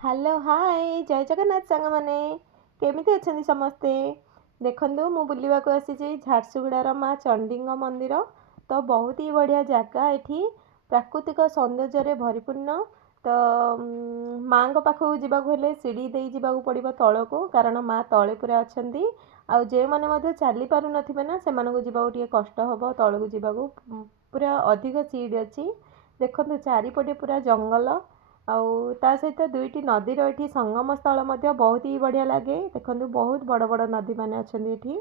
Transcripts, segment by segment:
Hello hi जय जगन्नाथ सांग मैंने केमिति अछंती समस्ते देखंतु मु बुलिबाको आसीछि झारसुगुड़ार माँ चंडी मंदिर। तो बहुत ही बढ़िया जगह एठी प्राकृतिक सौंदर्य भरिपूर्ण। तो माँ पाखक जावाक हेले सीढ़ी दे जावाक पड़िबो तळको कारण माँ तळे पूरा अछंती। आउ जे माने मध्ये चली पारु नथिबे ना सेमानकु जावाक टिके कष्ट हबो तळकु जावाक पूरा अधिक सीढ़ी अछि। देखंतु चारिपटे पूरा जंगल आउ ता सहित दुईटी नदीर एठी संगम स्थल मध्य बहुत ही बढ़िया लगे। देखंतु बहुत बड़ बड़ नदी माने अछंती एठी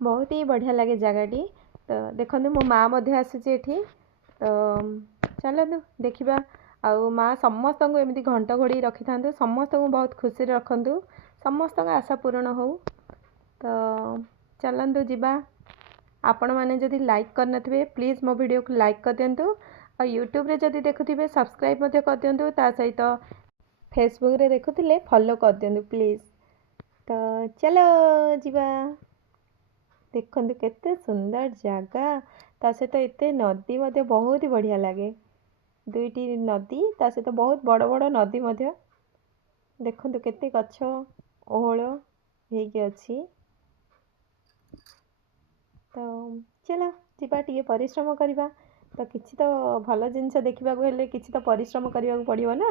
बहुत ही बढ़िया लगे जगहटी। तो देखंतु मो माँ मध्य आसीछि एठी। तो चलतु देखिबा आउ माँ समस्त को एमती घंट घोड़ी रखि थांतु समस्त को बहुत खुशी रखंतु समस्त आशा पूर्ण हो। तो चलतु जिबा आपण मैंने जदि लाइक करनथिबे प्लीज़ मो वीडियो को लाइक कर दियंतु और यूट्यूब रे जदि देखुथिबे सब्सक्राइब मध्य कर दियंतु ता सहित फेसबुक रे देखुथिले फॉलो कर दियंतु प्लीज़। तो चलो जिबा देखंतु केते सुंदर जगह ता सहित एते नदी मध्य बहुत ही बढ़िया लगे। दुईटी नदी ता सहित बहुत बड़ बड़ नदी मध्य देखंतु केते गछ ओहळ हेकी अछि। तो चलो जीवा टिके परिश्रम करवा। तो किसी तो भल जिनस देखा हेले किसी तो परिश्रम करने को पड़ो ना।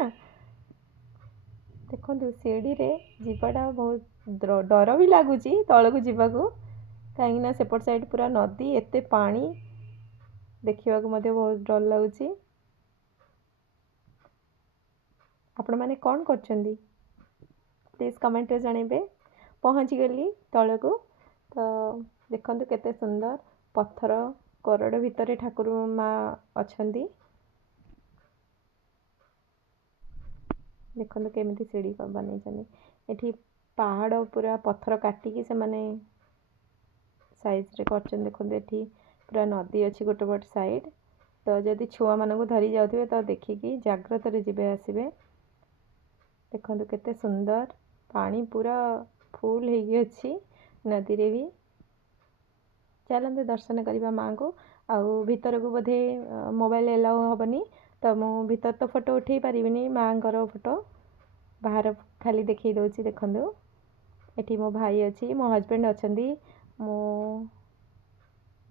देखो सीढ़ी रे जीवाटा बहुत डर भी लगुच तलू जावाक कहीं सेपट साइड पूरा नदी एते पानी देखा बहुत डर लगुच। आपण मैंने कौन कर प्लीज कमेंट रे जनइबे। पहुँची गली तल को। तो देखंतु केते सुंदर पत्थर कोरड़ भितर ठाकुर माँ अछंती। देखंतु केमिति सीढ़ी बनै एठी पहाड़ पूरा पत्थर काटिकी से माने साइज रे करछन। देखंतु एठी पूरा नदी अछि गोटे पट साइड। तो जदि छुआ मानकु धरी जाउथिबे तो देखिकी जाग्रत रे जिबे आसीबे। देखंतु केते सुंदर पानी पूरा फुल हेगी अछि नदी रे भी। चलते दर्शन करवा माँ को। आउ भीतर को बोधे मोबाइल एलाउ हेबनी तो मु भीतर तो फोटो उठे पारिनी माँ फोटो बाहर खाली देखई दौची। देखंतु एठी मो भाई अच्छी मो हस्बैंड अछंती मो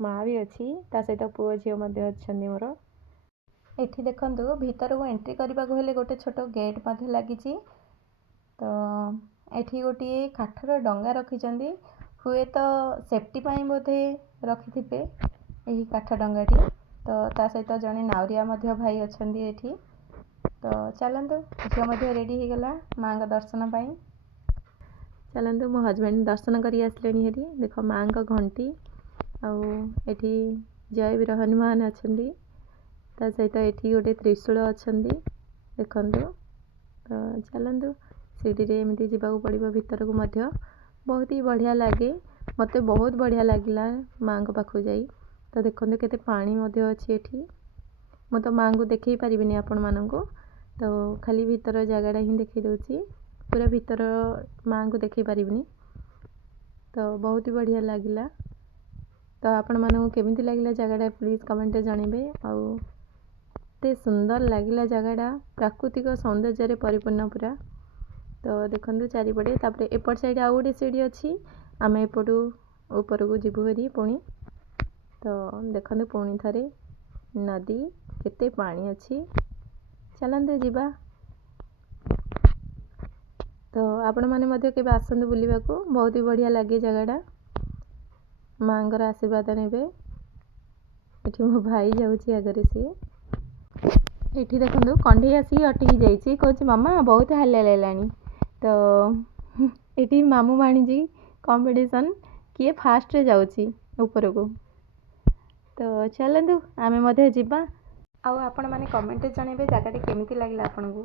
माँ भी अच्छी ता सहित पुओ झील मोर। एठी देखंतु भीतर को एंट्री करने को हेले गोटे छोट गेट मध्य लगी। तो एठी गोटे काठर डंगा रखिछंती हुए तो सेफ्टी पाई बोधे रखिथिबे एही काठ डंगाटी। तो ता सहित जने नावरिया मध्य भाई अछंती एठी। तो चलंतु झियो मध्य रेडी हो गला माँ का दर्शन पाई। चलंतु मो हस्बैंड दर्शन करी आसलेनी हेरी। देखो माँ का घंटी आउ एठी जय वीर हनुमान अछंती ता सहित एठी गोटे त्रिशूल अछंती देखंतु। तो चलंतु सीढ़ी रे एमती जीवाक पड़िबो भीतर को मध्य बहुत ही बढ़िया लगे। मते बहुत बढ़िया लगिला माँ को पाखु जाई। तो देखंतु केते पानी मध्य अछि एठी। मु तो माँ को देखई पारिबिनी आपण माननको तो खाली भीतर जगहटा ही देखई दउची पूरा भीतर माँ को देखई पारिबिनी। तो बहुत ही बढ़िया लगिला। तो आपण माननको केमिति लगिला जगहटा प्लीज कमेंट रे जणिबे। आउ ते सुंदर लगिला जगहटा प्राकृतिक सौंदर्य रे परिपूर्ण पूरा। तो देखंतु चारिपटे तापरे एपट साइड आउ गोटे सीढ़ी अछि आमे एपटू ऊपर को जीवु हेरी पुणी। तो देखंतु पुणी थरे नदी केते पानी अछि। चलंतु जीवा। तो आपण माने मध्य केबे आसंतु बुलिबाको बहुत ही बढ़िया लगे जगहटा माँगर आशीर्वाद नेबे। एठी मो भाई जाउची आगरे से एठी देखंतु कंढे आसी अटकी जाईची कहूची मामा बहुत हालिया लागलानी। तो एठी मामू माणीजी कंपटीशन किए फास्ट रे जाउची ऊपर को। तो चलंतु आमे मध्य जीवा। आउ आपण माने कमेंट जणेबे जगहटी केमिति लागला आपनकु।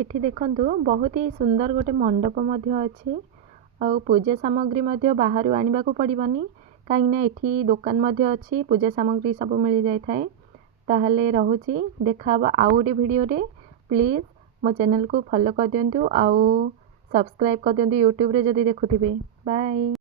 एठी देखंतु बहुत ही सुंदर गोटे मंडप मध्य अछि। आउ पूजा सामग्री मध्य बाहरु आनिबा को पड़िबनी काईना एठी दुकान मध्य अछि पूजा सामग्री सब मिल जाय थाए। ताहले रहुची देखाबा आउ गोटे वीडियो रे। प्लीज मो चैनल को फॉलो कर दियंतु आउ सब्सक्राइब कर दियंतु यूट्यूब रे जदि देखुथिबे। बाय।